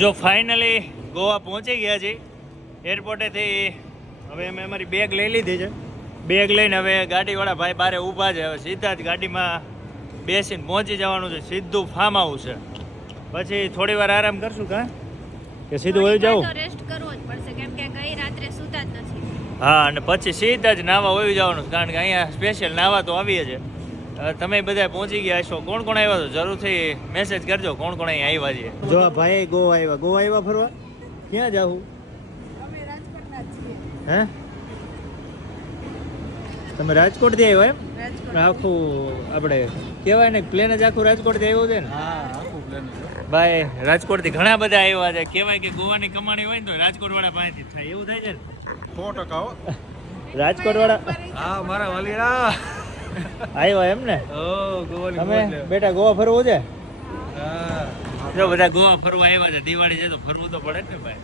જો ફાઇનલી ગોવા પહોંચી ગયા છે એરપોર્ટેથી હવે અમે અમારી બેગ લઈ લીધી છે. બેગ લઈને હવે ગાડીવાળા ભાઈ બારે ઊભા છે. હવે સીધા જ ગાડીમાં બેસીને પહોંચી જવાનું છે. સીધું ફાર્મ હાઉસ છે. પછી થોડી વાર આરામ કરશું કા? કે સીધું વયું જાવ રેસ્ટ કરવો જ પડશે. કેમ કે ગઈ રાત્રે સુતા જ નથી. હા અને પછી સીધા જ નાવા વયું જવાનું કારણ કે અહીંયા સ્પેશિયલ નાવા તો આવીએ છે તમે બધા પહોંચી ગયા છો. કોણ કોણ આવ્યા છો? જરૂરથી મેસેજ કરજો. કોણ કોણ અહીં આવ્યા છે? જો આ ભાઈ ગોવા આવ્યા. ગોવા આવ્યા ફરવા? ક્યાં જાવું હે? તમે રાજકોટથી આવ્યા એમ? આખું આપણે કહેવાય ને પ્લેન જ આખું રાજકોટથી આવ્યું છે ને? આખું પ્લાન ભાઈ રાજકોટથી ઘણા બધા આવ્યા છે. કહેવાય કે ગોવાની કમાણી હોય ને તો રાજકોટ વાળા પાસેથી થાય. એવું થાય છે ને? સો ટકા હો. રાજકોટ વાળા હા મારા વાલીડા આવ્યા એમ ને? તમે બેટા ગોવા ફરવું છે? હા. જો બધા ગોવા ફરવા આવ્યા છે દિવાળી છે તો ફરવું તો પડે ને ભાઈ.